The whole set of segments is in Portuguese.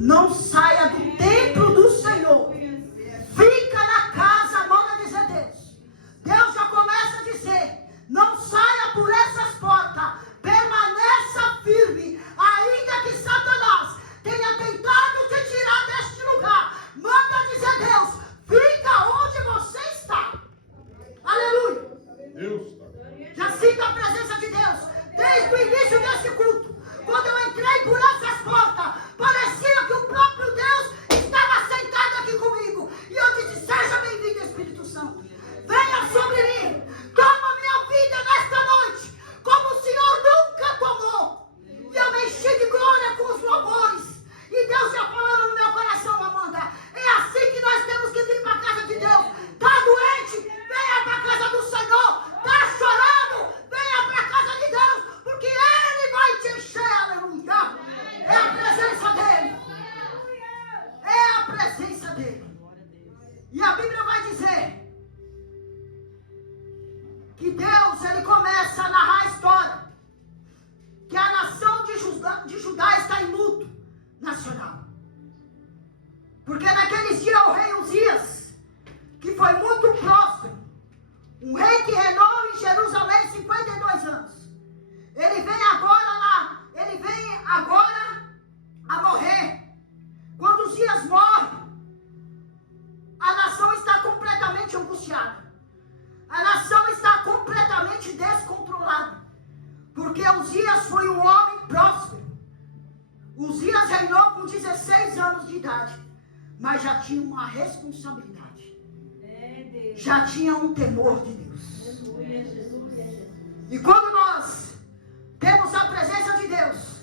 Não saia do templo do Senhor. Fica na casa, manda dizer Deus. Deus já começa a dizer: não saia por essas portas. Permaneça firme. Ainda que Satanás tenha tentado te tirar deste lugar, manda dizer Deus: fica onde você está. Aleluia. Deus. Já sinto a presença de Deus desde o início desse culto. Quando eu entrei por essas portas, parecia que o próprio Deus estava sentado aqui comigo. E eu disse: seja bem-vindo, Espírito Santo. Venha sobre mim. Toma minha vida nesta noite, como o Senhor nunca tomou. E eu me enchi de glória com os louvores. E Deus já falando no meu coração: Amanda, é assim que nós temos que vir para a casa de Deus. Está doente? Venha para a casa do Senhor. Está chorando? Venha para a casa de Deus, porque Ele vai te encher. Aleluia. É a presença dEle. É a presença dEle. E a Bíblia vai dizer que Deus, Ele começa a narrar a história, que a nação de Judá está em luto nacional. Porque naqueles dias o rei Uzias, que foi muito próspero, um rei que reinou em Jerusalém 52 anos, ele vem agora a morrer. Quando Uzias morre, a nação está completamente angustiada. A nação está completamente descontrolada. Porque Uzias foi um homem próspero. Uzias reinou com 16 anos de idade, mas já tinha uma responsabilidade. Já tinha um temor de Deus. E quando nós temos a presença de Deus,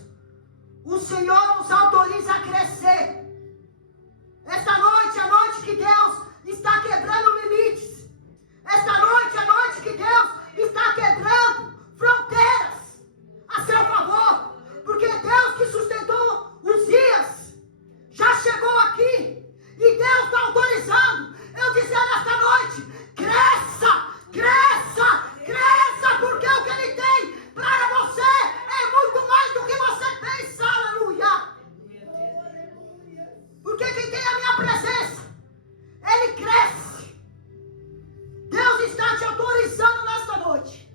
o Senhor nos autoriza a crescer. Esta noite é a noite que Deus está quebrando limites. Esta noite é a noite que Deus está quebrando fronteiras a seu favor. Porque Deus que sustentou Uzias já chegou aqui. E Deus está autorizando eu dizer nesta noite: cresça, cresça, cresça, porque o que Ele tem para você é muito mais do que você pensa. Aleluia. Porque quem tem a minha presença, ele cresce. Deus está te autorizando nesta noite.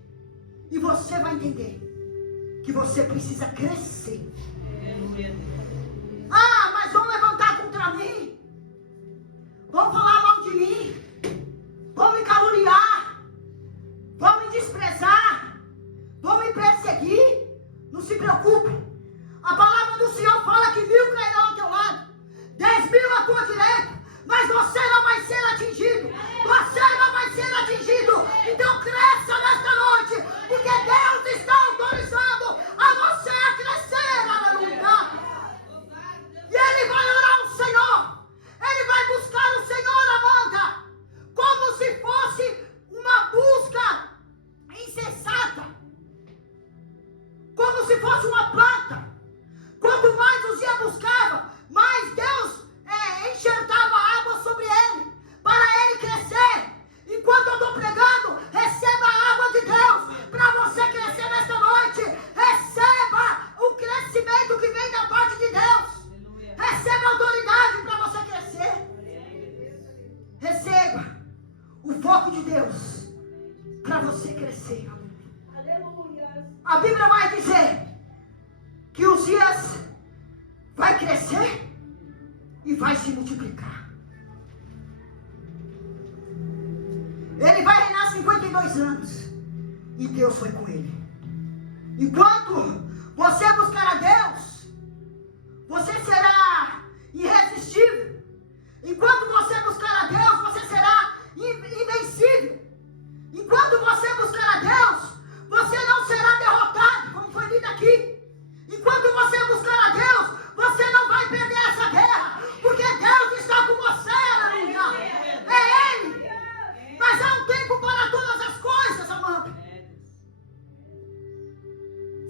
E você vai entender que você precisa crescer. Ah, mas vão levantar contra mim. Vão falar mal de mim. Vão me caluniar. Vão me desprezar. Vão me perseguir. Não se preocupe. A palavra do Senhor fala que 1000 cairão ao teu lado, 10.000 à tua direita, mas você não vai ser atingido. Você não vai ser atingido. Então cresça nesta noite, porque Deus está autorizando a você a crescer. Aleluia. E Ele vai orar ao Senhor. Ele vai buscar o Senhor, Amanda, como se fosse uma busca insensata, como se fosse uma planta. Quanto mais Uzias buscava, mais Deus enxertava água sobre ele, para ele crescer. Enquanto eu estou pregando, receba a água de Deus para você crescer nesta noite. Receba o crescimento que vem da parte de Deus. Receba a autoridade para você crescer. Receba o foco de Deus para você crescer. A Bíblia vai dizer que Uzias vai crescer e vai se multiplicar. Ele vai reinar 52 anos. E Deus foi com ele. Enquanto você buscar a Deus, você será irresistível. Enquanto você buscar a Deus, você será invencível. Enquanto você buscar a Deus, você não será derrotado, como foi lido aqui. Enquanto você buscar a Deus, você não vai perder essa guerra, porque Deus está com você. Aleluia. É Ele. Mas há um tempo para todas as coisas, Amanda.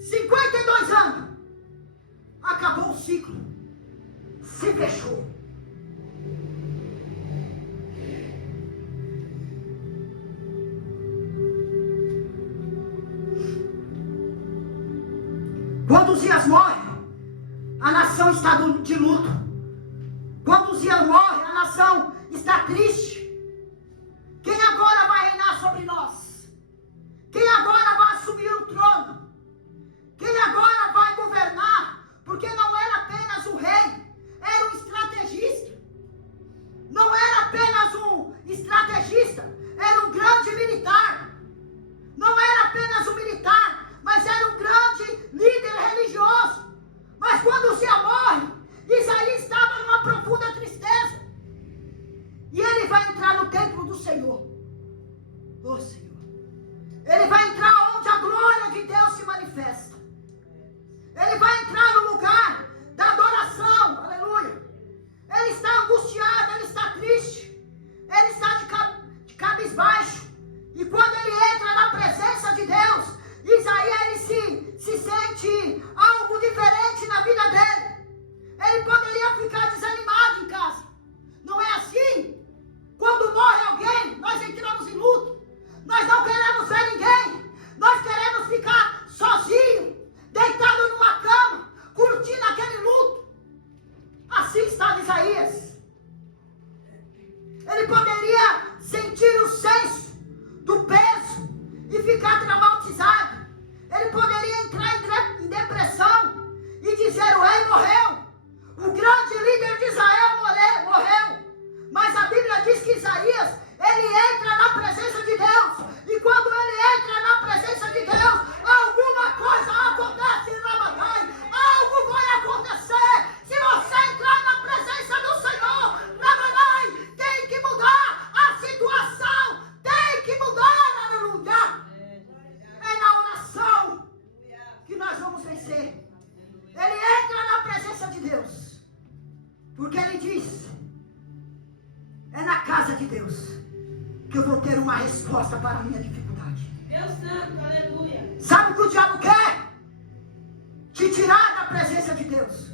52 anos. Acabou o ciclo. Se fechou. Quando Uzias morre, a nação está de luto. dias morre, a nação está triste. Quem agora vai reinar sobre nós? Quem agora vai assumir o trono? Quem agora vai governar? Porque não era apenas um rei, era um estrategista. Não era apenas um estrategista, era um grande militar. Não era apenas um militar, mas era um grande líder religioso. Mas quando Uzia morre, Isaías estava numa profunda tristeza. E ele vai entrar no templo do Senhor. Oh Senhor. Ele vai entrar onde a glória de Deus se manifesta. Ele vai entrar no lugar da adoração. Aleluia. Ele está angustiado, ele está triste. Ele está de cabisbaixo. E quando ele entra na presença de Deus, Isaías se sente algo diferente na vida dele. Ele poderia ficar desanimado em casa. Não é assim? Quando morre alguém, nós entramos em luto. Nós não queremos ver ninguém. Nós queremos ficar sozinhos, deitado numa cama, curtindo aquele luto. Assim estava Isaías. Ele poderia sentir o senso do peso e ficar traumatizado. Ele poderia entrar em depressão e dizer: o rei morreu. O grande líder de Israel morreu. Mas a Bíblia diz que Isaías, ele entra na presença de Deus. E quando ele entra na presença de Deus, alguma coisa acontece na batalha. Algo vai acontecer. Se você entrar na presença do Senhor, na batalha, tem que mudar a situação. Tem que mudar, aleluia. É na oração que nós vamos vencer. Ele entra na presença de Deus. Porque ele diz: é na casa de Deus que eu vou ter uma resposta para a minha dificuldade. Deus Santo, aleluia. Sabe o que o diabo quer? Te tirar da presença de Deus.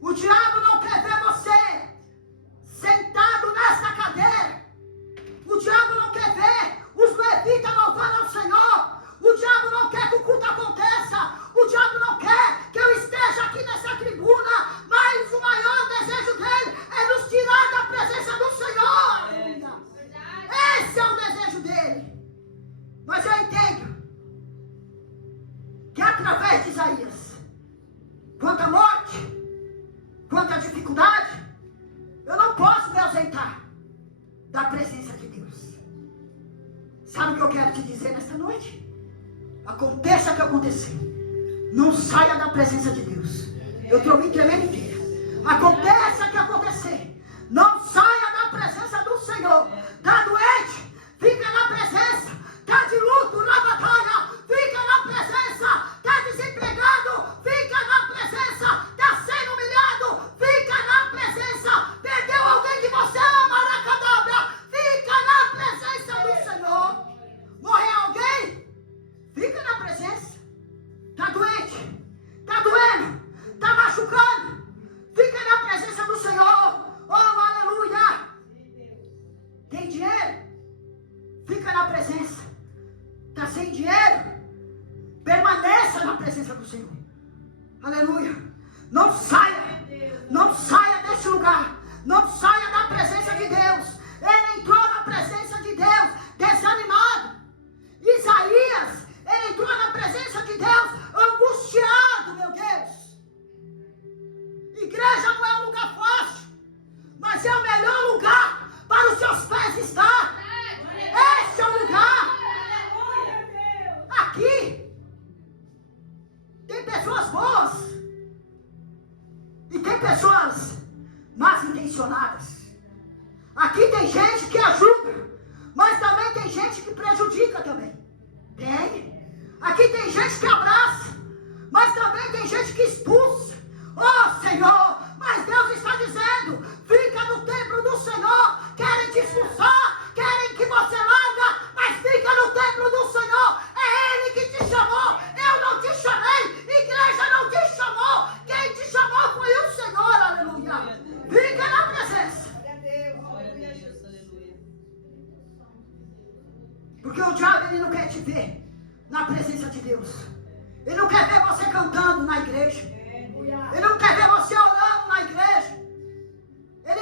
O diabo não quer ver você sentado nessa cadeira. O diabo não quer ver os levitas louvando ao Senhor. O diabo não quer que o culto aconteça. O diabo não quer que eu esteja aqui nessa tribuna. Mas o maior desejo dele é nos tirar da presença do Senhor. Aleluia. Esse é o desejo dele. Mas eu entendo que através de Isaías, quanto à morte, quanto à dificuldade, eu não posso me ausentar da presença de Deus. Sabe o que eu quero te dizer nesta noite? Aconteça o que acontecer, não saia da presença de Deus. Eu estou me tremendo inteira. Aconteça o que acontecer, não saia da presença do Senhor. Está doente? Fica na presença. Está de luto na batalha? Fica na presença. Está desempregado? Fica na presença. Está sendo humilhado? Fica na presença. Perdeu alguém que você ama, Aracadabra? Fica na presença do Senhor. Morreu alguém? Fica na presença. Está doente? Está doendo? Está machucando? Fica na presença do Senhor. Oh, aleluia. Tem dinheiro? Fica na presença. Está sem dinheiro? Permaneça na presença do Senhor. Aleluia. Não saia. Não saia desse lugar. Não saia da presença de Deus. Ele entrou na presença de Deus desanimado. Isaías, ele entrou na presença de Deus angustiado, meu Deus. Igreja não é um lugar fácil, mas é o melhor lugar para os seus pés estar. Esse é o lugar. Aqui tem pessoas boas e tem pessoas mal intencionadas. Aqui tem gente que ajuda, mas também tem gente que prejudica também. Tem. Aqui tem gente que abraça, mas também tem gente que expulsa. Oh Senhor, mas Deus está dizendo: fica no templo do Senhor. Querem te expulsar, querem que você larga, mas fica no templo do Senhor. É Ele que te chamou. Eu não te chamei, igreja não te chamou. Quem te chamou foi o Senhor, aleluia. Fica na presença. Porque o diabo, ele não quer te ver na presença de Deus. Ele não quer ver você cantando na igreja. Ele não quer ver você orando na igreja. Ele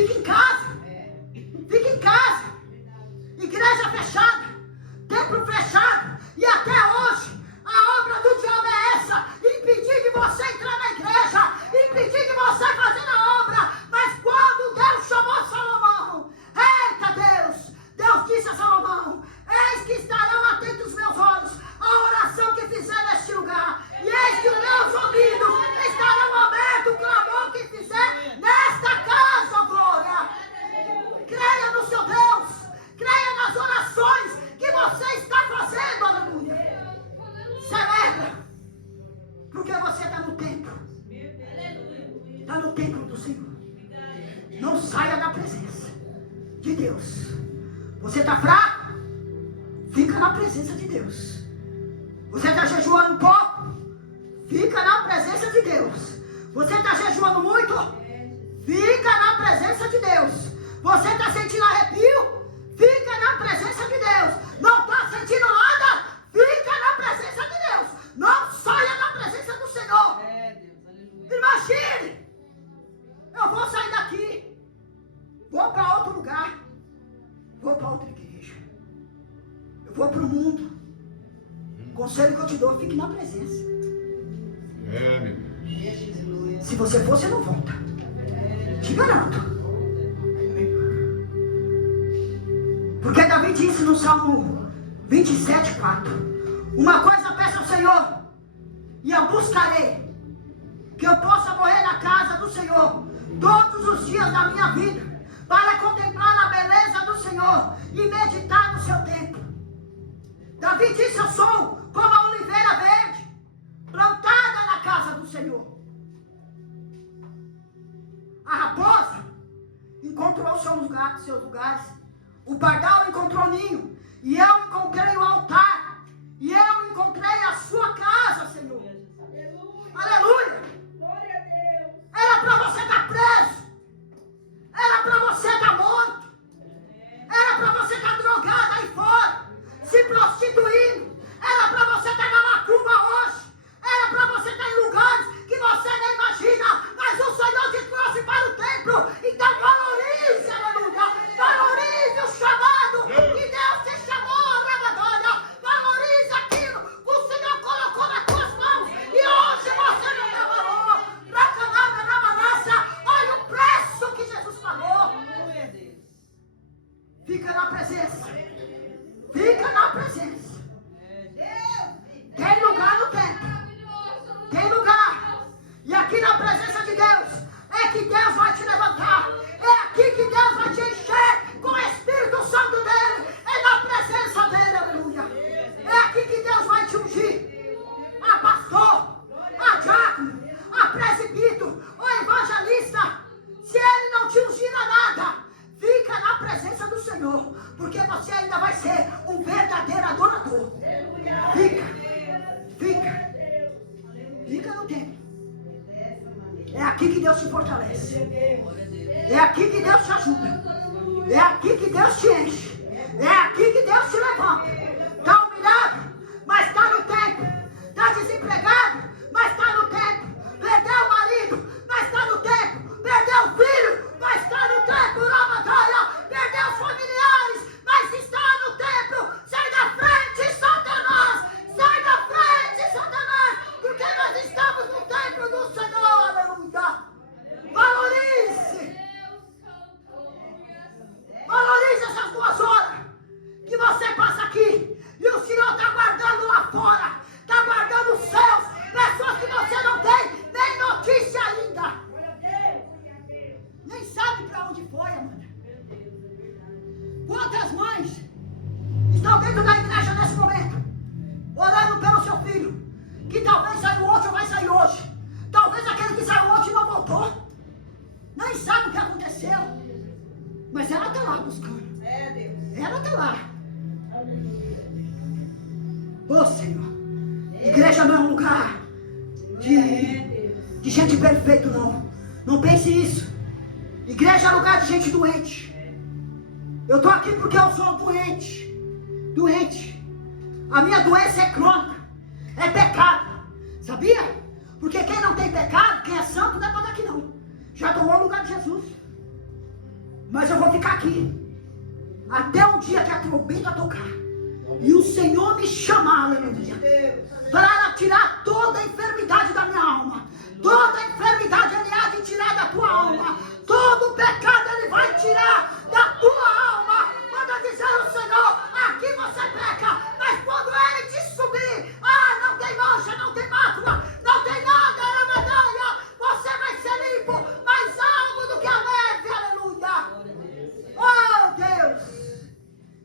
Fica em casa. Fica em casa. Igreja fechada. Templo fechado. E até hoje, a obra do diabo é essa. Impedir de você entrar na igreja. Impedir de você fazer a obra. Mas quando Deus chamou Salomão, eita Deus, Deus disse a Salomão, eis que estarão atentos os meus olhos à oração que fizer neste lugar. E eis que os meus ouvidos estarão abertos, o clamor que fizer nesta casa, glória. Creia no seu Deus. Creia nas orações que você está fazendo, aleluia. Celebra. Porque você está no templo. Está no templo do Senhor. Não saia da presença de Deus. Você está fraco? Fica na presença de Deus. Você está jejuando pouco? Fica na presença de Deus. Você está jejuando muito? Fica na presença de Deus. Você está sentindo arrepio? Fica na presença de Deus. Não está sentindo nada? Fica na presença de Deus. Não saia da presença do Senhor. Imagine. Eu vou sair daqui. Vou para outro lugar. Vou para outra igreja. Eu vou para o mundo. O conselho que eu te dou, fique na presença. Se você for, você não volta. Te garanto. Porque Davi disse no Salmo 27:4: uma coisa peço ao Senhor, e a buscarei, que eu possa morrer na casa do Senhor todos os dias da minha vida, para contemplar a beleza do Senhor e meditar no seu templo. Davi disse: eu sou como a oliveira verde, plantada na casa do Senhor. A raposa encontrou seus lugares, o pardal encontrou ninho, e eu encontrei o altar, e eu encontrei a sua casa, Senhor. Aleluia! Era para você estar preso, era para você estar morto, era para você estar drogado aí fora, se prostituindo, era para você estar na macumba hoje, era para você estar em lugares que você nem imagina, mas o Senhor te trouxe para o templo. Então valorize, aleluia, valorize o chamado que Deus te chamou, Rabadória, valorize aquilo que o Senhor colocou nas tuas mãos, e hoje você não dá valor. Racanada, Ramanassa, olha o preço que Jesus pagou. Fica na presença, fica na presença. Tem lugar no templo, tem lugar, e aqui na presença de Deus é que Deus vai te levantar, é aqui que Deus vai te encher com o Espírito Santo dele, é na presença dele, aleluia. É aqui que Deus vai te ungir, a pastor, a diácono, a presbítero, o evangelista. Se ele não te ungir a nada, fica na presença do Senhor, porque você ainda vai ser um verdadeiro adorador. Fica no templo. É aqui que Deus te fortalece, é aqui que Deus te ajuda, é aqui que Deus te enche, é aqui que Deus te levanta. Está humilhado, mas está no templo. Está desempregado, mas está no templo. Perdeu o marido, mas está no templo. Perdeu o filho, mas está no templo. Ramadóia, perdeu os familiares, mas está no templo. Sai da frente, Satanás! Sai da frente, Satanás! Porque nós estamos no templo do Senhor, aleluia! Valorize! Valorize essas 2 horas que você passa aqui. E o Senhor está guardando lá fora, está guardando os céus, pessoas que você não tem nem notícia ainda, nem sabe para onde foi, amada. Quantas mães estão dentro da igreja nesse momento, orando pelo seu filho, que talvez saiu ontem ou vai sair hoje, talvez aquele que saiu ontem não voltou, nem sabe o que aconteceu, mas ela está lá buscando, ela está lá. Ô Senhor, igreja não é um lugar de gente perfeita, não. Não pense isso. Igreja é lugar de gente doente. Eu estou aqui porque eu sou doente. A minha doença é crônica, é pecado. Sabia? Porque quem não tem pecado, quem é santo, não é para estar aqui não. Já tomou o lugar de Jesus. Mas eu vou ficar aqui até um dia que a trombeta tocar e o Senhor me chamar, aleluia, para tirar toda a enfermidade da minha alma. Toda a enfermidade Ele há de tirar da tua alma. Todo o pecado Ele vai tirar da tua alma. Manda dizer ao Senhor: aqui você peca, mas quando Ele te subir, não tem mancha, não tem mácula, não tem nada, aleluia, você vai ser limpo, mais alvo do que a neve, aleluia. Oh Deus,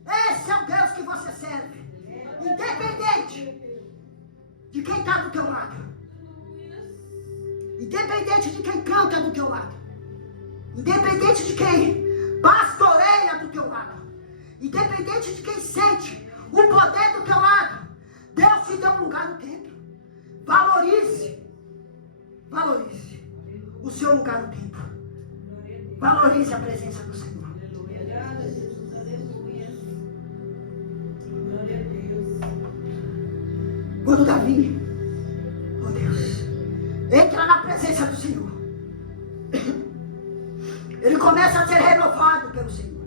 esse é o Deus que você serve, independente de quem está do teu lado. Independente de quem canta do teu lado, independente de quem pastoreia do teu lado, independente de quem sente o poder do teu lado, Deus te deu um lugar no templo. Valorize o seu lugar no templo. Valorize a presença do Senhor. Quando Davi, oh Deus, entra na presença do Senhor, ele começa a ser renovado pelo Senhor.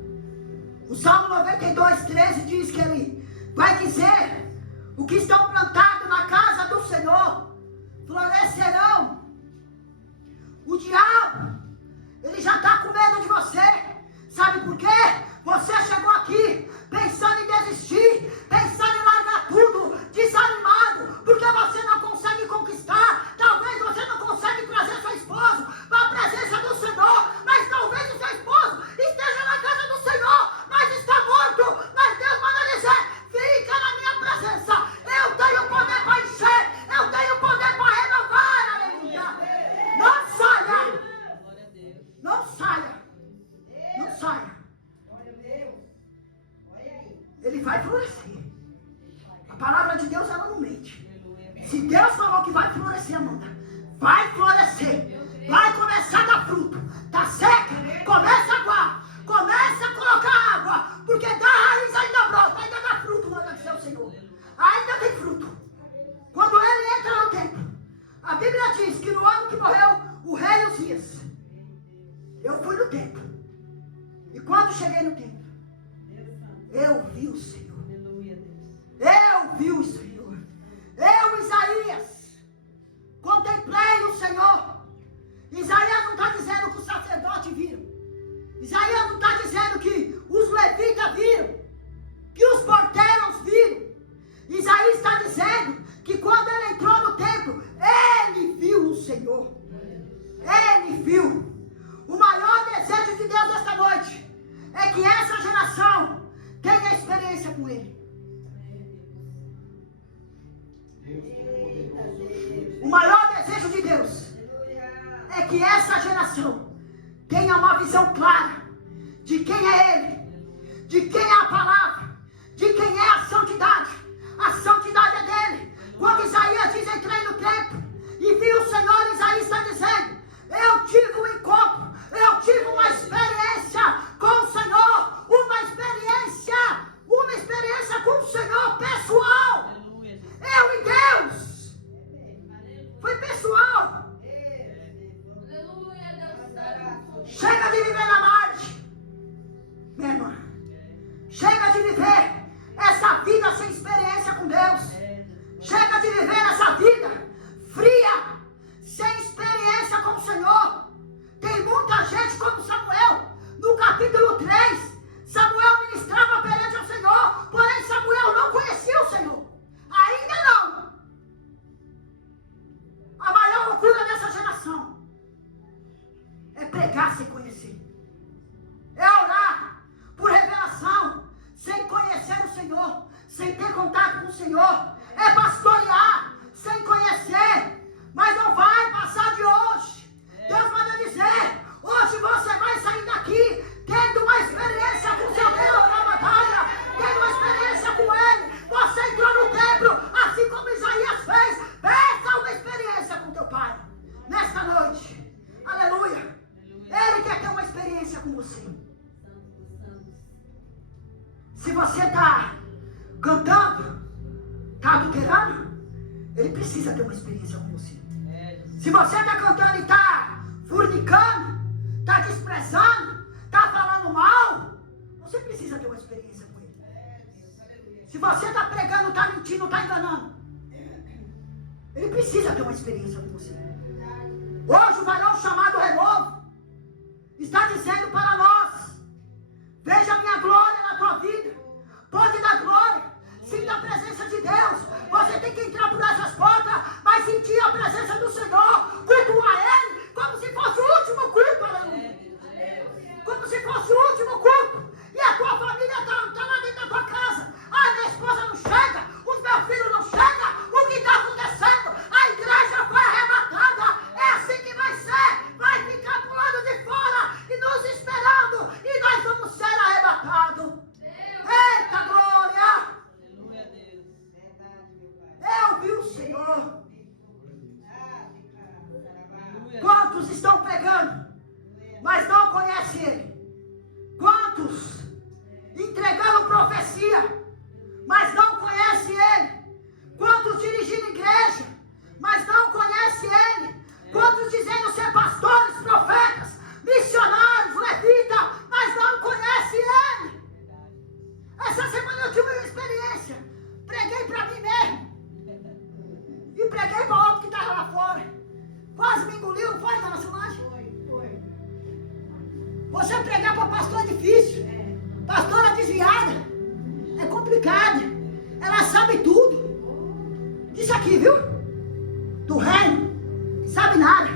O Salmo 92:13 diz que ele vai dizer: o que estão plantados na casa do Senhor florescerão. O diabo, ele já está com medo de você. Sabe por quê? Você chegou aqui pensando em desistir, pensando em largar tudo, desanimado, porque você não consegue conquistar. Talvez você não consegue trazer seu esposo para a presença do Senhor, mas talvez o seu esposo esteja na casa do Senhor, mas está morto. Mas Deus manda dizer: fica na minha presença, eu tenho poder para encher, eu tenho poder para renovar, aleluia. Não saia, não saia, não saia. Ele vai florescer. A palavra de Deus, ela não mente. Se Deus falou que vai florescer, Amanda, vai florescer. Vai começar a dar fruto. Tá seca? Começa a aguar. Começa a colocar água. Porque da raiz ainda brota, ainda dá fruto, manda dizer o Senhor. Ainda tem fruto. Quando ele entra no templo, a Bíblia diz que no ano que morreu o rei Uzias, eu fui no templo. E quando cheguei no templo, eu vi o Senhor. Eu vi o Senhor. Eu, Isaías, contemplei o Senhor. Isaías não está dizendo que os sacerdotes viram. Isaías não está dizendo que os levitas viram, que os porteiros viram. Isaías está dizendo que quando ele entrou no templo, ele viu o Senhor. Ele viu. O maior desejo de Deus esta noite é que essa geração tenha experiência com Ele. O maior desejo de Deus é que essa geração tenha uma visão clara de quem é Ele, de quem é a palavra, de quem é a santidade. A santidade é dele. Quando Isaías diz: entrei no templo e vi o Senhor, Isaías está dizendo: eu tive um encontro, eu tive uma experiência com o Senhor, uma experiência com o Senhor pessoal. Eu e Deus. Foi pessoal. Chega de viver na margem, minha irmã. Chega de viver essa vida sem experiência com Deus. Chega de viver essa vida fria, sem experiência com o Senhor. Tem muita gente como Samuel. No capítulo 3, Samuel ministrava perante ao Senhor, porém Samuel não conhecia o Senhor. Ainda não. A maior loucura dessa geração é pregar sem conhecer. É orar por revelação, sem conhecer o Senhor, sem ter contato com o Senhor. É pastorear sem conhecer. Mas não vai passar de hoje. Deus manda dizer: hoje você vai sair daqui tendo uma experiência com o seu Deus na batalha, tendo uma experiência com Ele. Você entrou no templo, assim como Isaías fez. Peça uma experiência com teu Pai nesta noite. Aleluia. Ele quer ter uma experiência com você. Se você está cantando, está adulterando, ele precisa ter uma experiência com você. Se você está cantando e está fornicando, está desprezando, está falando Se você está pregando, está mentindo, está enganando, ele precisa ter uma experiência com você. Hoje o varão chamado Renovo está dizendo para nós: veja a minha glória na tua vida. Pode dar glória, sinta a presença de Deus. Você tem que entrar por essas portas, mas sentir a presença do Senhor, cultuar Ele como se fosse o último culto, aleluia. Como se fosse o último culto. E a tua família está lá dentro da tua casa. Ah, minha esposa não chega, os meus filhos não chegam. O que está acontecendo? A igreja foi arrebatada. É assim que vai ser. Vai ficar do lado de fora e nos esperando. E nós vamos ser arrebatados. Eita glória! Eu vi o Senhor. Quantos estão pregando, mas não conhecem Ele? Quantos entregando profecia, mas não conhecem Ele? Quantos dirigindo igreja, mas não conhecem Ele? Quantos dizendo ser pastores, profetas, missionários, levitas, mas não conhecem Ele? Essa semana eu tive uma experiência. Preguei para mim mesmo. E preguei para o outro que estava lá fora. Quase me engoliu, não foi, dona Solange? Foi. Você pregar para pastor é difícil. Pastora desviada. É complicado. Ela sabe tudo. Isso aqui, viu? Do reino. Sabe nada.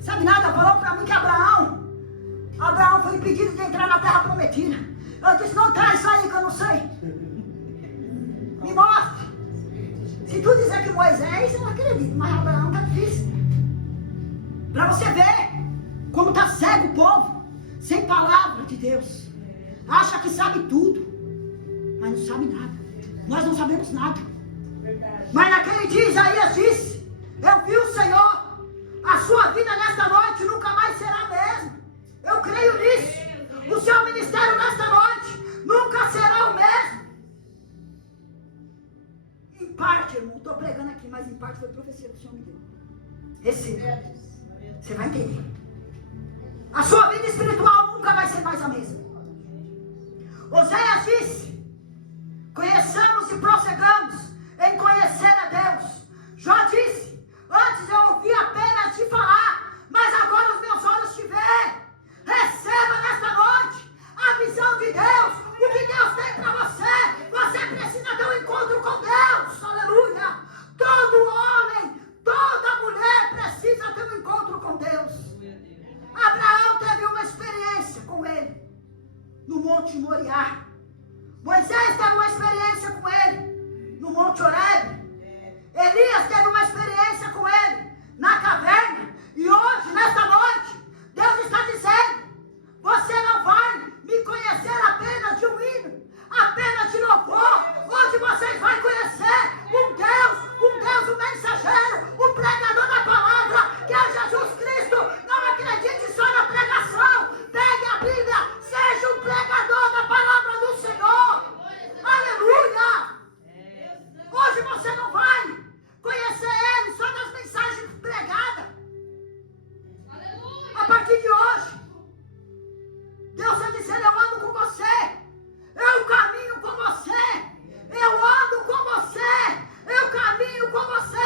Sabe nada. Falou para mim que Abraão foi impedido de entrar na terra prometida. Eu disse: não traz isso aí que eu não sei. Me mostre. Se tu dizer que Moisés, eu não acredito. Mas Abraão tá difícil. Para você ver como está cego o povo, sem palavra de Deus. Acha que sabe tudo, mas não sabe nada. Nós não sabemos nada. Mas naquele dia Isaías disse: eu vi o Senhor. A sua vida nesta noite nunca mais será a mesma. Eu creio nisso. O seu ministério nesta noite nunca será o mesmo. Em parte, irmão, estou pregando aqui, mas em parte foi profecia que o Senhor me deu. Receba. Você vai entender. A sua vida espiritual nunca vai ser mais a mesma. Oséias disse: conheçamos e prossigamos em conhecer a Deus. Jó disse: antes eu ouvi apenas te falar, mas agora os meus olhos te veem. Receba nesta noite a visão de Deus. O que Deus tem para você. Você precisa ter um encontro com Deus. Aleluia. Todo homem, toda mulher precisa ter um encontro com Deus. Abraão teve uma experiência com Ele no Monte Moriá. Moisés teve uma experiência com Ele no Monte Horebe. Elias teve uma experiência com Ele na caverna. E hoje, nesta noite, Deus está dizendo: você não vai me conhecer apenas de um hino, apenas de louvor. Hoje vocês vão conhecer um Deus, um mensageiro, um pregador da palavra, que é Jesus Cristo. Não acredite só na pregação. Pegue a Bíblia, seja um pregador da palavra do Senhor. Aleluia! Hoje você não vai conhecer Ele só nas mensagens pregadas. A partir de hoje, Deus está dizendo: eu ando com você, eu caminho com você, eu ando com você, eu caminho com você.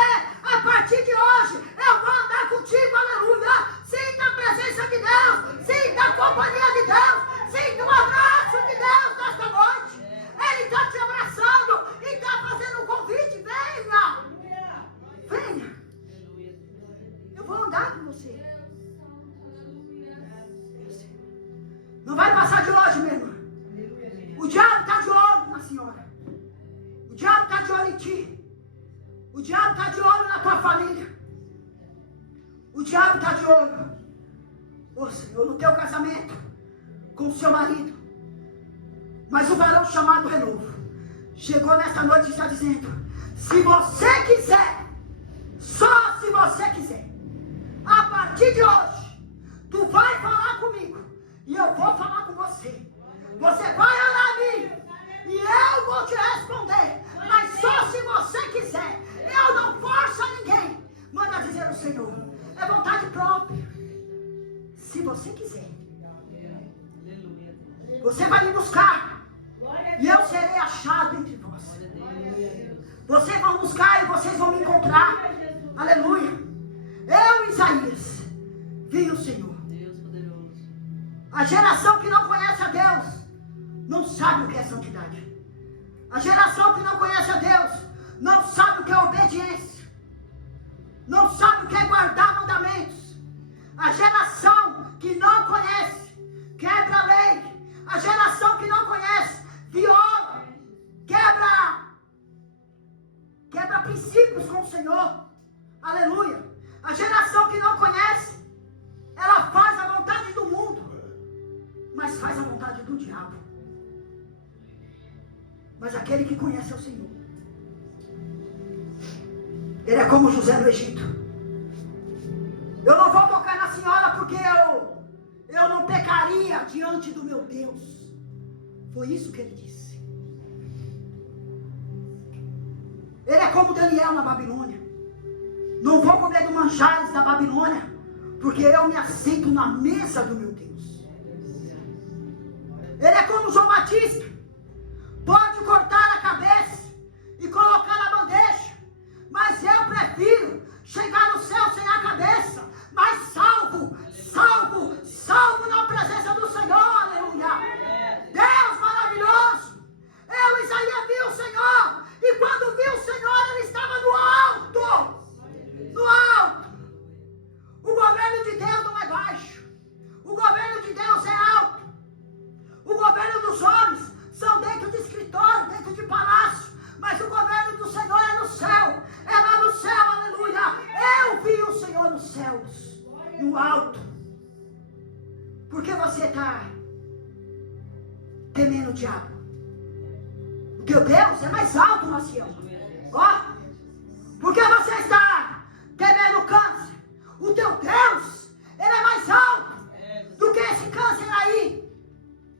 A partir de hoje, eu vou andar contigo, aleluia. Sinta a presença de Deus, sinta a companhia de Deus, sinta o abraço de Deus nesta noite. Ele está te abraçando e está fazendo um convite: venha, venha, eu vou andar com você. Não vai passar de hoje, meu irmão. O diabo está de olho na senhora. O diabo está de olho em ti. O diabo está de olho na tua família. O diabo está de olho, ô Senhor, no teu casamento com o seu marido. Mas o varão chamado Renovo chegou nesta noite e está dizendo: se você quiser, só se você quiser, a partir de hoje, tu vai falar comigo. E eu vou falar com você. Você vai orar a mim. E eu vou te responder. Mas só se você quiser. Eu não forço ninguém. Manda dizer o Senhor. É vontade própria. Se você quiser. Você vai me buscar. E eu serei achado entre vós. Vocês vão buscar e vocês vão me encontrar. Aleluia. Eu, Isaías, vi o Senhor. A geração que não conhece a Deus não sabe o que é santidade. A geração que não conhece a Deus não sabe o que é obediência. Não sabe o que é guardar mandamentos. A geração que não conhece quebra a lei. A geração que não conhece viola, quebra princípios com o Senhor. Aleluia. A geração que não conhece, ela faz a vontade do mundo, mas faz a vontade do diabo. Mas aquele que conhece é o Senhor. Ele é como José no Egito. Eu não vou tocar na senhora porque eu não pecaria diante do meu Deus. Foi isso que ele disse. Ele é como Daniel na Babilônia. Não vou comer do manjares da Babilônia, porque eu me assento na mesa do meu Deus. Ele é como João Batista. Pode cortar a cabeça e colocar na bandeja, mas eu prefiro chegar no céu sem a cabeça, mas salvo na presença do Senhor. Aleluia. Deus maravilhoso. Eu, Isaías, vi o Senhor, e quando vi o Senhor, ele estava no alto. No alto. O governo de Deus não é baixo. O governo de Deus é alto. O governo dos homens são dentro de escritório, dentro de palácio. Mas o governo do Senhor é no céu. É lá no céu, aleluia. Eu vi o Senhor nos céus, no alto. Por que você está temendo o diabo? O teu Deus é mais alto, Maciel. Ó, por que você está temendo o câncer? O teu Deus, ele é mais alto do que esse câncer aí.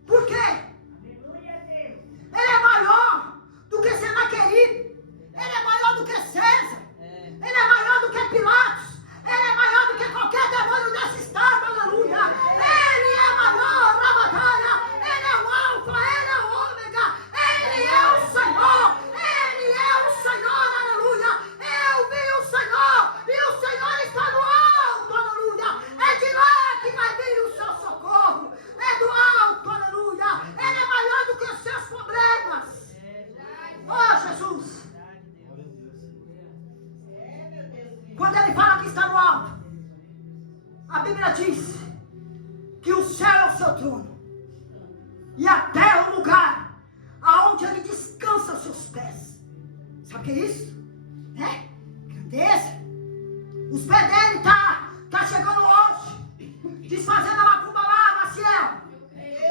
Por quê? Ele é maior do que Senaqueribe. Ele é maior do que César. Ele é maior do que Pilatos. Ele é maior do que qualquer demônio desse estado, aleluia. Ele é maior na batalha. Ele é o alfa, ele é o ômega. Ele é o Senhor. Ele é o Senhor, aleluia. Eu vi o Senhor e o Senhor está no alto, aleluia. É de lá que vai vir o seu socorro. É do alto, aleluia. Ele é maior do que os seus problemas. Oh, Jesus. Quando ele fala que está no alto, a Bíblia diz que o céu é o seu trono e a terra é o lugar aonde ele descansa os seus pés. Sabe o que é isso? Grandeza. Os pés dele tá chegando hoje, desfazendo a macumba lá, Maciel.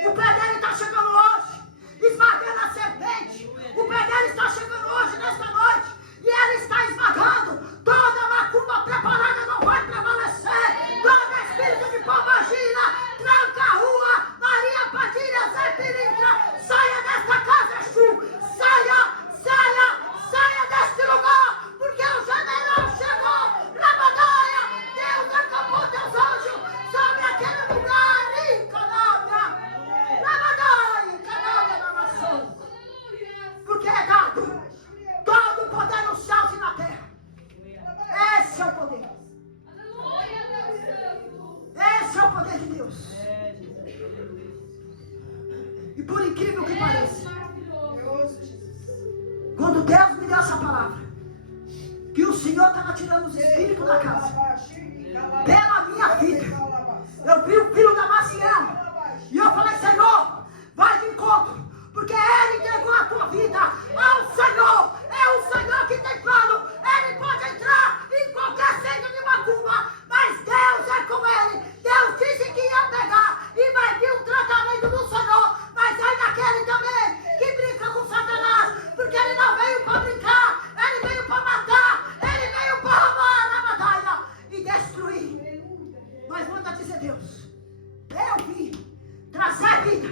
O pé dele está chegando hoje, esmagando a serpente. O pé dele está chegando hoje, nesta noite, e ele está esmagando. Toda macumba preparada não vai prevalecer. Todo espírito de pombagira, tranca a rua, Maria Padilha, Zé Pilintra, saia desta casa, Exu. Saia deste lugar, porque o general chegou na batalha. Deus acampou teus anjos sobre aquele lugar. E Canábia, na batalha, Canábia na nação. Porque é dado todo o poder nos céus e na terra. Esse é o poder. Esse é o poder de Deus. E por incrível que pareça, quando Deus me deu essa palavra, que o Senhor estava tirando os espíritos da casa, pela minha vida, eu vi o filho da Maciel, e eu falei: Senhor, vai de encontro, porque ele entregou a tua vida ao Senhor. É o Senhor que tem plano. Ele pode entrar em qualquer centro de macumba, mas Deus é com ele. Deus disse que ia pegar e vai vir um tratamento do Senhor. Mas é daquele também que brinca com Satanás, porque ele não veio para brincar, ele veio para matar, ele veio para roubar na batalha e destruir. Mas manda dizer Deus, eu vim trazer vida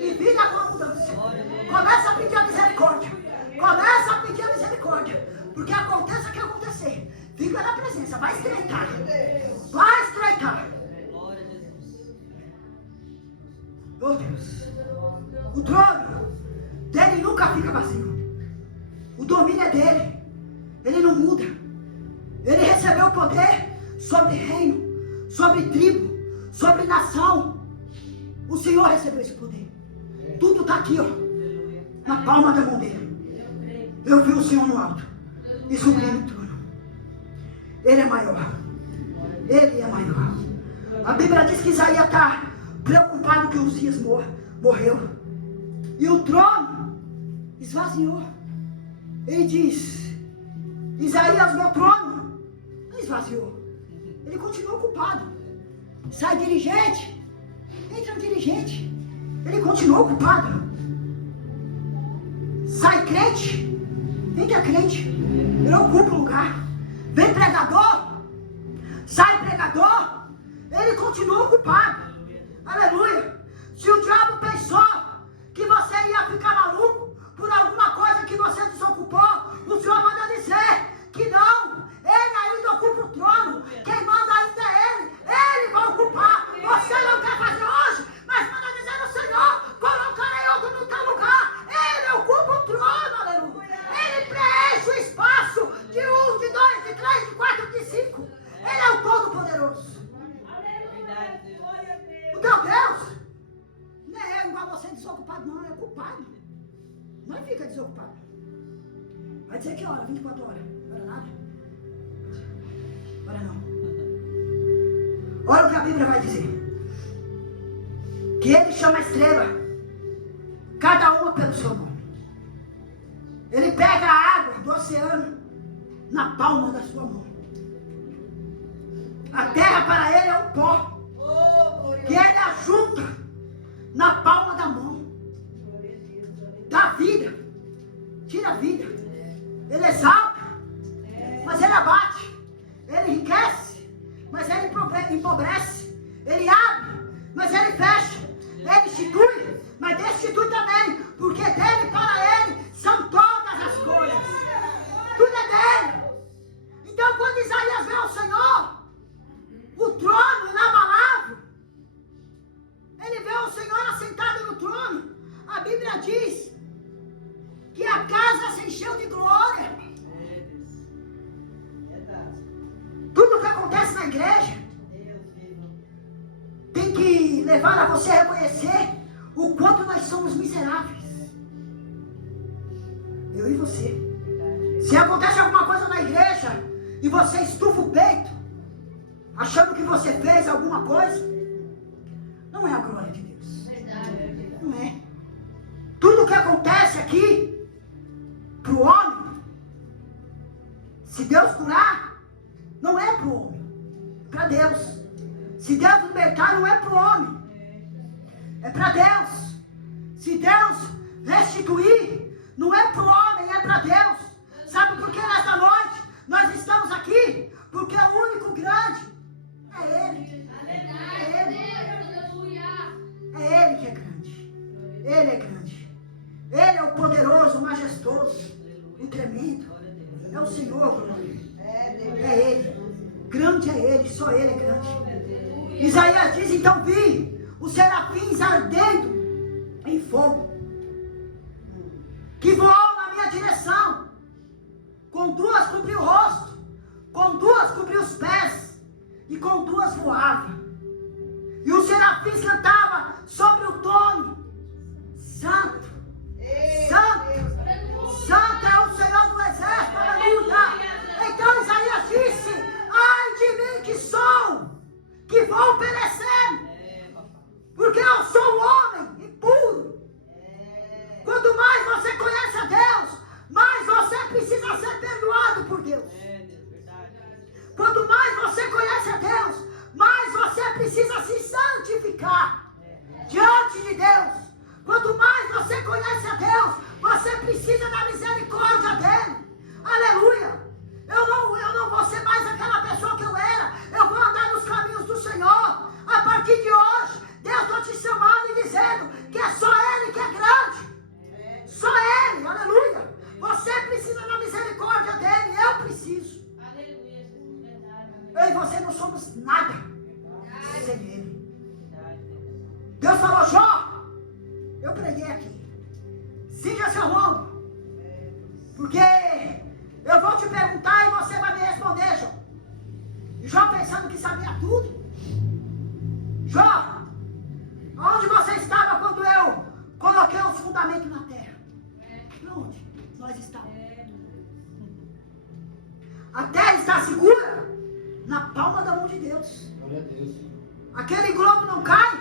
e vida com abundância. Começa a pedir a misericórdia. Começa a pedir a misericórdia. Porque aconteça o que acontecer, fica na presença, vai estreitar. Vai estreitar. Oh Deus. O trono dele nunca fica vazio. O domínio é dele. Ele não muda. Ele recebeu o poder sobre reino, sobre tribo, sobre nação. O Senhor recebeu esse poder. Tudo está aqui, ó, na palma da mão dele. Eu vi o Senhor no alto e subi no trono. Ele é maior. Ele é maior. A Bíblia diz que Isaías está preocupado que Uzias morreu. E o trono esvaziou. Ele diz: Isaías, meu trono não esvaziou. Ele continua ocupado. Sai dirigente, entra dirigente. Ele continua ocupado. Sai crente, entra crente. Ele ocupa o lugar. Vem pregador, sai pregador. Ele continua ocupado. Aleluia. Se o diabo pensou que você ia ficar maluco por alguma coisa que você desocupou, o Senhor manda dizer que não. Ele ainda ocupa o trono. Quem manda ainda é Ele. Ele vai ocupar. Você não quer fazer hoje, mas manda dizer no Senhor: colocarei outro no teu lugar. Ele ocupa o trono, aleluia. Ele preenche o espaço de 1, de 2, de 3, de 4, de 5. Ele é o Todo-Poderoso. O teu Deus não é igual você desocupado, não. É ocupado. Não fica desocupado. Vai dizer que hora? 24 horas. Hora nada? Hora não. Olha o que a Bíblia vai dizer. Que Ele chama a estrela, cada uma pelo seu nome. Ele pega a água do oceano na palma da sua mão. A terra para Ele é o pó, que Ele ajunta na palma da mão. Dá vida, tira a vida. Ele exalta, mas Ele abate. Ele enriquece, mas Ele empobrece. Ele abre, mas Ele fecha. Ele institui, mas destitui também. Porque dele para Ele são todas as coisas. Tudo é dele. Então quando Isaías vê o Senhor, o trono inabalável, ele vê o Senhor assentado no trono. A Bíblia diz que a casa se encheu de glória. Tudo que acontece na igreja tem que levar a você a reconhecer o quanto nós somos miseráveis. Eu e você. Se acontece alguma coisa na igreja e você estufa o peito, achando que você fez alguma coisa, não é a glória de Deus. Não é. Tudo que acontece aqui para o homem, se Deus curar, não é para o homem, é para Deus. Se Deus libertar, não é para o homem, é para Deus. Se Deus restituir, não é para o homem, é para Deus. Sabe por que nessa noite nós estamos aqui? Porque o único grande é Ele. É Ele. É Ele que é grande. Ele é grande. Ele é o poderoso, o majestoso, o tremendo. É o Senhor, é Ele. Grande é Ele, só Ele é grande. Isaías diz: então vi os serafins ardendo em fogo, que voou na minha direção. Com duas cobriu o rosto, com duas cobriu os pés, e com duas voava. E os serafins cantavam sobre o trono: Santo, Santo, Santo é o Senhor do exército, aleluia. Então Isaías disse: ai de mim que sou, que vou perecer, porque eu sou um homem impuro. Quanto mais você conhece a Deus, mais você precisa ser perdoado por Deus. Quanto mais você conhece a Deus, mais você precisa se santificar diante de Deus. Quanto mais você conhece a Deus, você precisa da misericórdia dele. Aleluia. Eu não vou ser mais aquela pessoa que eu era. Eu vou andar nos caminhos do Senhor. A partir de hoje, Deus está te chamando e dizendo que é só Ele que é grande. Só Ele, aleluia. Você precisa da misericórdia dele. Eu preciso. Eu e você não somos nada sem Ele. Deus falou: Jó, eu preguei aqui. Siga seu rumo. Porque eu vou te perguntar sabia tudo. Jó, onde você estava quando eu coloquei os fundamentos na terra? Onde nós estávamos? A terra está segura na palma da mão de Deus. Glória a Deus. Aquele globo não cai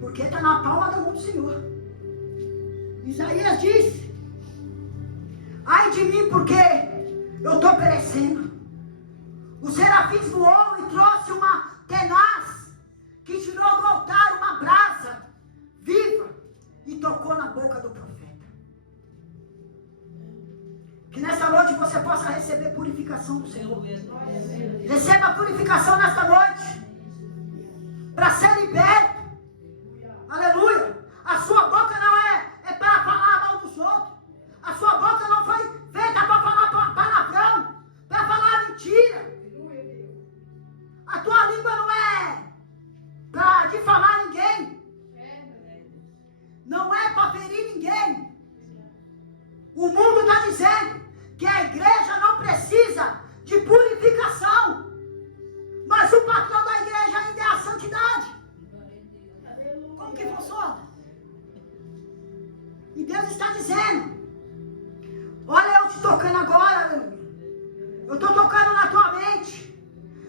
porque está na palma da mão do Senhor. Isaías disse: ai de mim, porque eu estou perecendo. Os serafins voou e trouxe uma tenaz que tirou do altar uma brasa viva e tocou na boca do profeta. Que nessa noite você possa receber purificação do Senhor. Receba a purificação nesta noite para ser liberto. Aleluia. A sua boca não é para falar mal dos outros. A sua boca não foi feita para falar palavrão, para falar mentira. A tua língua não é para difamar ninguém. Não é para ferir ninguém. O mundo está dizendo que a igreja não precisa de purificação. Mas o patrão da igreja ainda é a santidade. Como que funciona? E Deus está dizendo: olha eu te tocando agora, aleluia. Eu estou tocando na tua mente.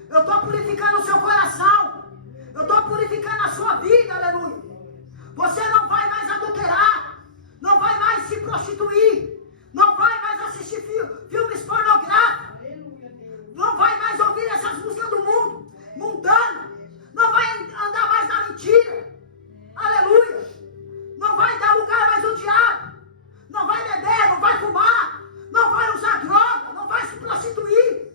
Eu estou purificando o seu coração. Eu estou purificando a sua vida, aleluia. Você não vai mais adulterar. Não vai mais se prostituir. Não vai mais assistir filmes pornográficos. Não vai mais ouvir essas músicas do mundo, mundano. Não vai andar mais na mentira. Aleluia. Não vai dar lugar mais ao diabo. Não vai beber, não vai fumar. Não vai usar droga, não vai se prostituir.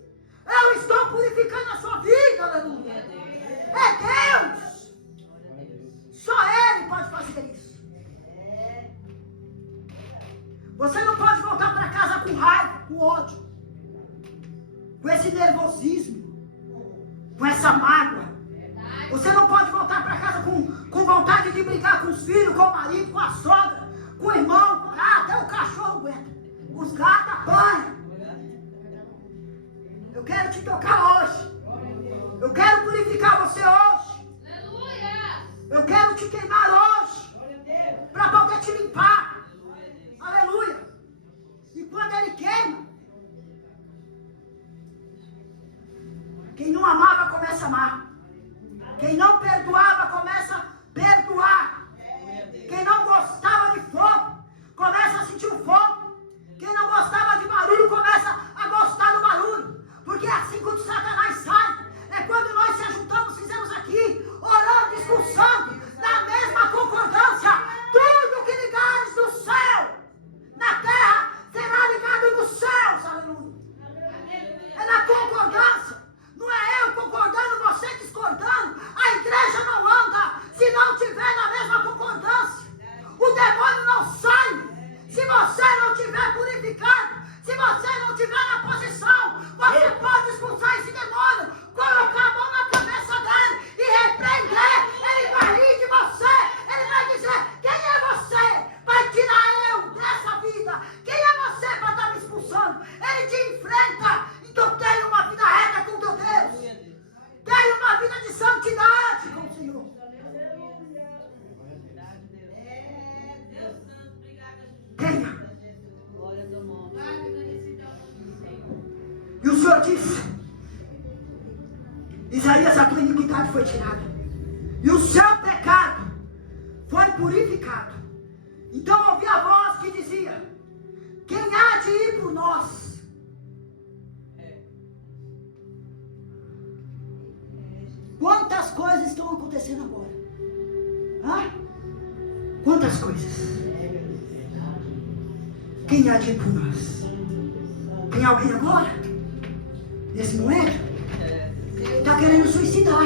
Eu estou purificando a sua vida, aleluia. É Deus. Só Ele pode fazer isso. Você não pode voltar para casa com raiva, com ódio, com esse nervosismo, com essa mágoa. Você não pode voltar para casa com vontade de brigar com os filhos, com o marido, com a sogra, com o irmão. Até o cachorro aguenta. Os gatos apanham. Eu quero te tocar hoje. Eu quero purificar você hoje. Eu quero te queimar hoje. Para poder te limpar. Aleluia. E quando Ele queima, quem não amava começa a amar. Quem não perdoava começa a perdoar. Quem não gostava de fogo começa a sentir o fogo. Quem não gostava de barulho começa a gostar do barulho. Porque é assim que o Satanás sai. É quando nós se juntamos, fizemos aqui, orando, expulsando, na mesma concordância. Tudo que ligares no céu, na terra, será ligado nos céus. Aleluia. É na concordância. Não é eu concordando, você discordando. A igreja não anda se não tiver na mesma concordância. O demônio não sai se você não tiver purificado. Se você não tiver na posição, você pode expulsar esse demônio, colocar a mão na cabeça dele e repreender. Ele vai rir de você. Ele vai dizer: quem é você? Vai tirar eu dessa vida. Quem é você para estar me expulsando? Ele te enfrenta. Então tenha uma vida reta com teu Deus. Tenha uma vida de santidade com o Senhor. Tenha. E o Senhor disse: Isaías, a tua iniquidade foi tirada e o seu pecado foi purificado. Então ouvi a voz que dizia: quem há de ir por nós? Quantas coisas estão acontecendo agora? Hã? Quantas coisas? Quem há de ir por nós? Tem alguém agora, nesse momento, que está querendo suicidar?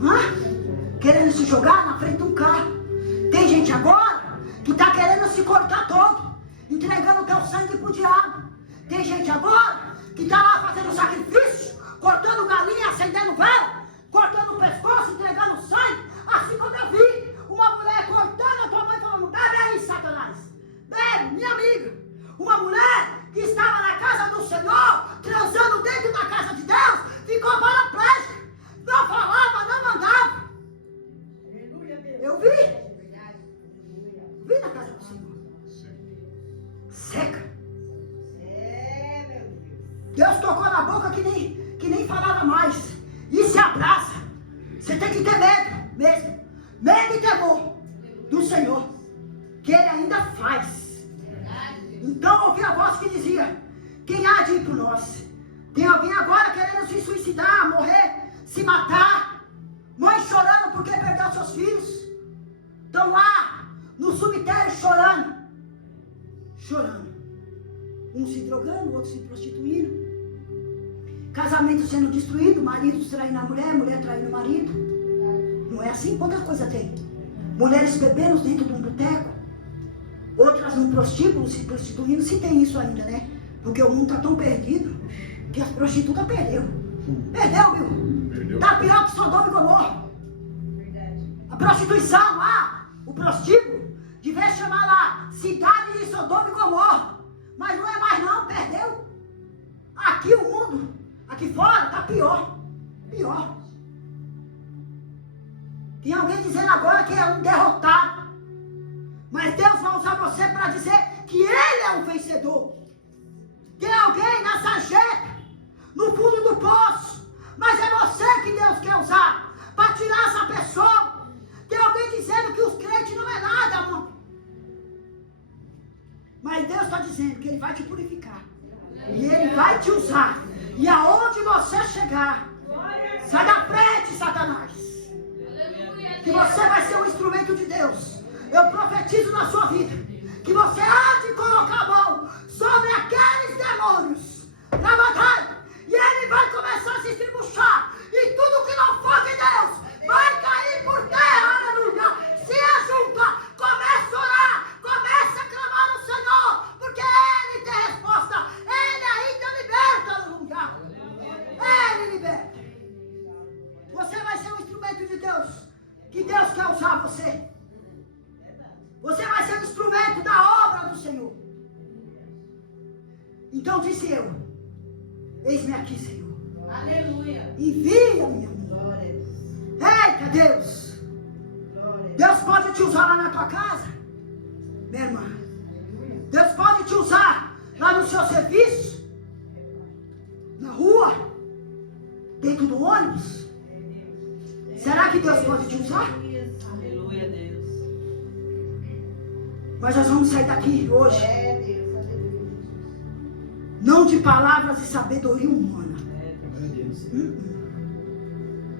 Hã? Querendo se jogar na frente de um carro. Tem gente agora que está querendo se cortar todo, entregando o teu sangue para o diabo. Tem gente agora que está lá fazendo sacrifício, cortando galinha, acendendo vela, cortando o pescoço, entregando sangue. Assim como eu vi uma mulher cortando a tua mãe, falando: bebe aí, Satanás, bebe, minha amiga. Uma mulher que estava na casa do Senhor, transando dentro da casa de Deus, ficou paraplégica. Deus tocou na boca que nem falava mais. E se abraça. Você tem que ter medo mesmo. Medo e temor do Senhor. Que Ele ainda faz. Então ouvi a voz que dizia: quem há de ir por nós? Tem alguém agora querendo se suicidar, morrer, se matar? Mãe chorando porque perdeu seus filhos. Estão lá no cemitério chorando. Chorando. Um se drogando, outro se prostituindo. Casamento sendo destruído, marido traindo a mulher, mulher traindo o marido. Não é assim? Quantas coisas tem? Mulheres bebendo dentro de um boteco, outras num prostíbulo se prostituindo. Se tem isso ainda, né? Porque o mundo está tão perdido que as prostitutas perderam. Perdeu, viu? Está pior que Sodoma e Gomorra. A prostituição lá, o prostíbulo, devia chamar lá cidade de Sodoma e Gomorra. Mas não é mais não, perdeu. Aqui o mundo, aqui fora, está pior. Pior. Tem alguém dizendo agora que é um derrotado. Mas Deus vai usar você para dizer que Ele é um vencedor. Tem alguém na sarjeta, no fundo do poço. Mas é você que Deus quer usar para tirar essa pessoa. Tem alguém dizendo que os crentes não é nada, amor. Mas Deus está dizendo que Ele vai te purificar. E Ele vai te usar. E aonde você chegar, sai da frente, Satanás. Que você vai ser um instrumento de Deus. Eu profetizo na sua vida que você há de colocar a mão sobre aqueles demônios na batalha. E ele vai começar a se estribuchar. E tudo que não for de Deus vai cair por terra. Aleluia. Se ajunta, começa a orar, começa a clamar no Senhor, porque Ele tem resposta. Ele ainda liberta. Aleluia. Ele liberta. Você vai ser um instrumento de Deus. Que Deus quer usar você. Você vai ser um instrumento da obra do Senhor. Então disse eu: eis-me aqui, Senhor. Aleluia. Envia-me a mim. Eita, Deus. Deus pode te usar lá na tua casa, minha irmã. Deus pode te usar lá no seu serviço, na rua, dentro do ônibus. Será que Deus pode te usar? Aleluia, Deus. Mas nós vamos sair daqui hoje, não de palavras de sabedoria humana,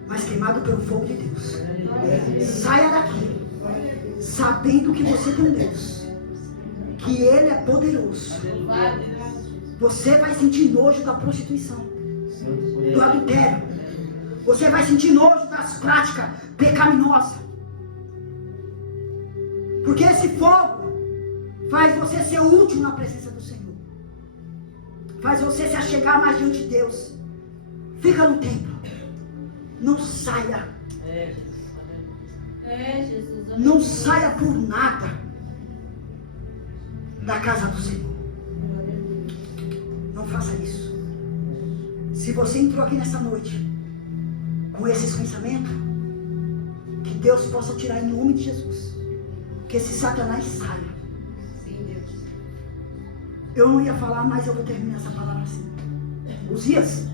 mas queimado pelo fogo de Deus. Saia daqui sabendo que você tem um Deus, que Ele é poderoso. Você vai sentir nojo da prostituição, do adultério. Você vai sentir nojo das práticas pecaminosas. Porque esse fogo faz você ser útil na presença do Senhor. Faz você se achegar mais diante de Deus. Fica no templo. Não saia. Jesus. Não saia por nada da casa do Senhor. Não faça isso. Se você entrou aqui nessa noite com esses pensamentos, que Deus possa tirar em nome de Jesus. Que esse Satanás saia. Sim, Deus. Eu não ia falar, mas eu vou terminar essa palavra assim. Uzias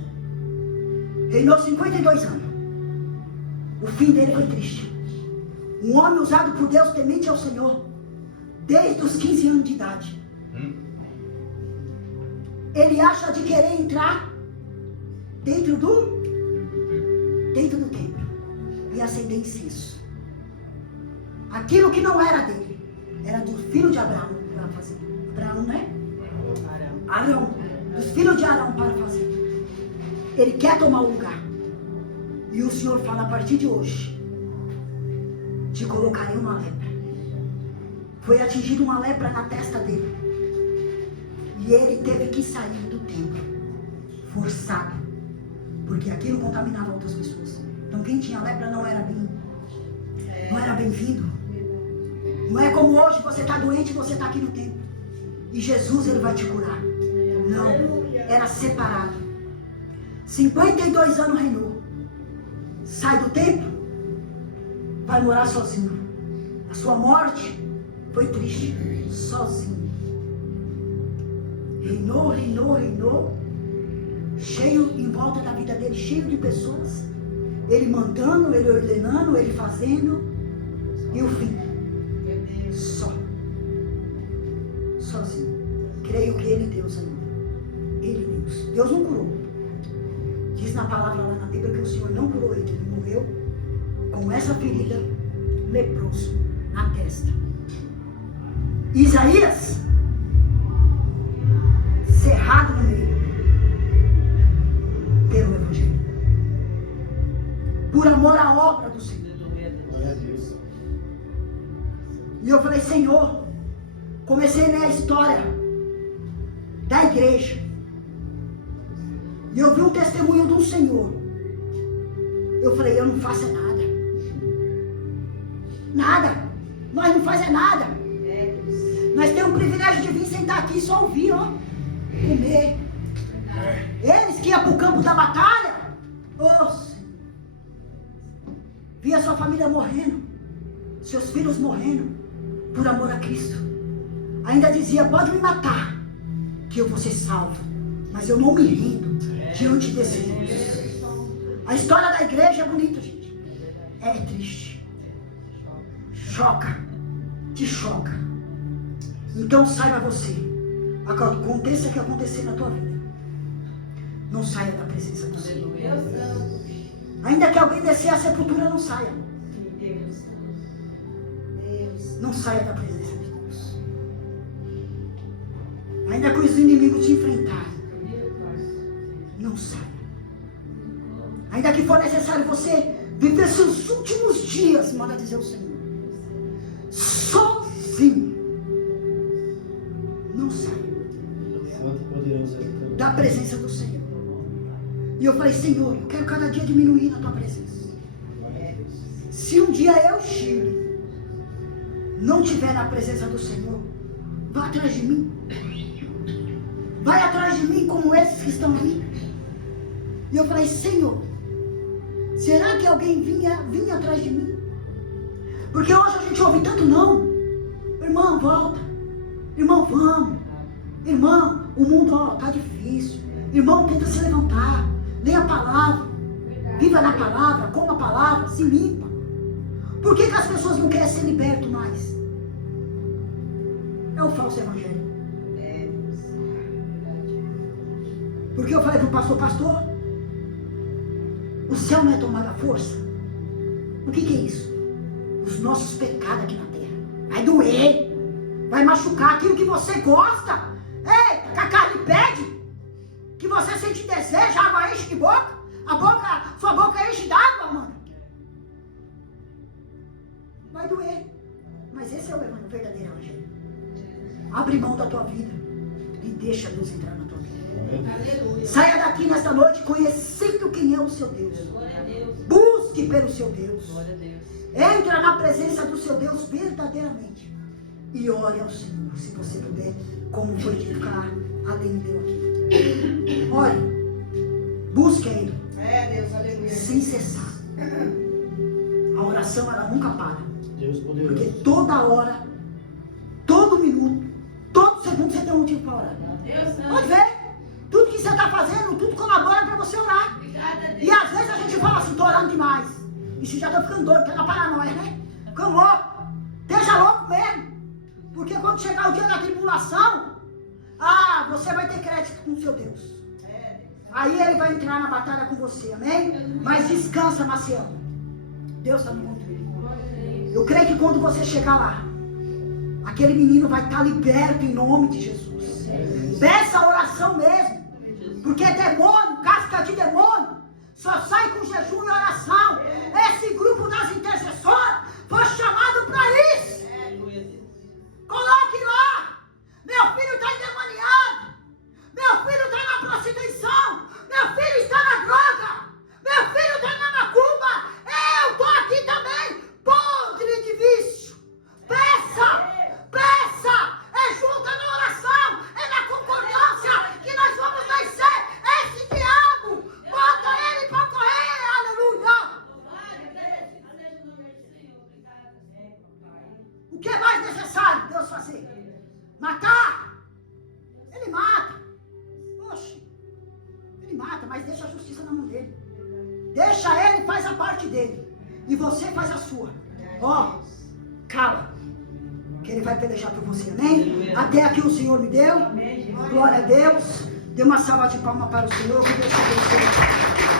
reinou 52 anos. O fim dele foi triste. Um homem usado por Deus, temente ao Senhor, desde os 15 anos de idade. Ele acha de querer entrar dentro do templo e acender incenso. Aquilo que não era dele, era do filho de Abraão para fazer. Abraão, não é? Arão. Dos filhos de Arão para fazer. Ele quer tomar o lugar. E o Senhor fala: a partir de hoje, te colocarei uma lepra. Foi atingida uma lepra na testa dele. E ele teve que sair do templo, forçado. Porque aquilo contaminava outras pessoas. Então quem tinha lepra não era bem-vindo. Não é como hoje, você está doente e você está aqui no templo. E Jesus, Ele vai te curar. Não, era separado. 52 anos reinou. Sai do templo, vai morar sozinho. A sua morte foi triste, sozinho. Reinou. cheio em volta da vida dele, cheio de pessoas. Ele mandando, ele ordenando, ele fazendo. E o fim, só. Sozinho. Creio que ele deu, Senhor. Ele deu. Deus não curou. Diz na palavra lá na Bíblia que o Senhor não curou ele. Ele morreu com essa ferida, leproso, na testa. Isaías, cerrado no meio, pelo Evangelho. Por amor à obra do Senhor. Glória a Deus. E eu falei, Senhor, comecei a ler a história da igreja. E eu vi um testemunho de um senhor. Eu falei, eu não faço é nada. Nada. Nós não fazemos nada. Nós temos o privilégio de vir sentar aqui e só ouvir, ó. Comer. Eles que iam para o campo da batalha. Oh, Senhor. Via sua família morrendo. Seus filhos morrendo. Por amor a Cristo. Ainda dizia, pode me matar, que eu vou ser salvo. Mas eu não me rendo diante desse Deus. A história da igreja é bonita, gente. É triste. Choca. Te choca. Então saiba você. Aconteça o que acontecer na tua vida. Não saia da presença do Senhor. Ainda que alguém descer a sepultura, não saia. Não saia da presença de Deus. Ainda que os inimigos te enfrentarem, não saia. Ainda que for necessário você viver seus últimos dias, manda dizer o Senhor, sozinho, não saia da presença do Senhor. E eu falei, Senhor, eu quero cada dia diminuir na tua presença. Se um dia eu, Chile, não estiver na presença do Senhor, vá atrás de mim. Vai atrás de mim como esses que estão ali. E eu falei, Senhor, será que alguém vinha atrás de mim? Porque hoje a gente ouve tanto não. Irmão, volta. Irmão, vamos. Irmão, o mundo está difícil. Irmão, tenta se levantar. Leia a palavra. Viva na palavra, coma a palavra, se limpa. Por que as pessoas não querem ser libertas mais? É o falso evangelho. Porque eu falei para o pastor, o céu não é tomado à força? O que é isso? Os nossos pecados aqui na terra. Vai doer, vai machucar aquilo que você gosta. Ei, que a carne pede, que você sente desejo, a água enche de boca, sua boca enche d'água, mano. Vai doer, mas esse é o verdadeiro evangelho. Abre mão da tua vida e deixa Deus entrar na tua vida. Aleluia. Saia daqui nesta noite conhecendo quem é o seu Deus. Busque pelo seu Deus. Entra na presença do seu Deus verdadeiramente. E ore ao Senhor, se você puder, como foi dito cá, além de eu aqui. Ore. Busque Ele. Deus, aleluia. Sem cessar. A oração, ela nunca para. Deus poderoso. Porque toda hora, todo minuto, todo segundo você tem um motivo para orar. Pode ver. Tudo que você está fazendo, tudo colabora para você orar. E às vezes a gente fala assim, estou orando demais. E você já está ficando doido, está na paranoia, né? Ficando louco. Esteja louco mesmo. Porque quando chegar o dia da tribulação, você vai ter crédito com o seu Deus. Aí ele vai entrar na batalha com você, amém? Mas descansa, Maciel. Deus está no controle. Eu creio que quando você chegar lá, aquele menino vai estar liberto em nome de Jesus. Peça a oração mesmo. Porque demônio, casca de demônio, só sai com jejum e oração. Esse grupo das intercessoras foi chamado para isso. Coloque lá. Meu filho está endemoniado. Meu filho está na prostituição. Meu filho está na droga. Meu filho está na macumba. Eu estou aqui também. Podre de vício. Peça. É junta na oração. É na concordância que nós vamos vencer esse diabo. Bota ele para correr. Aleluia. O que é mais necessário Deus fazer? Matar? Ele mata. Oxe, ele mata. faz a parte dele. E você faz a sua. Ó, cala. Que ele vai pelejar por você, amém? Até aqui o Senhor me deu. Glória a Deus. Dê uma salva de palmas para o Senhor. Que Deus te abençoe.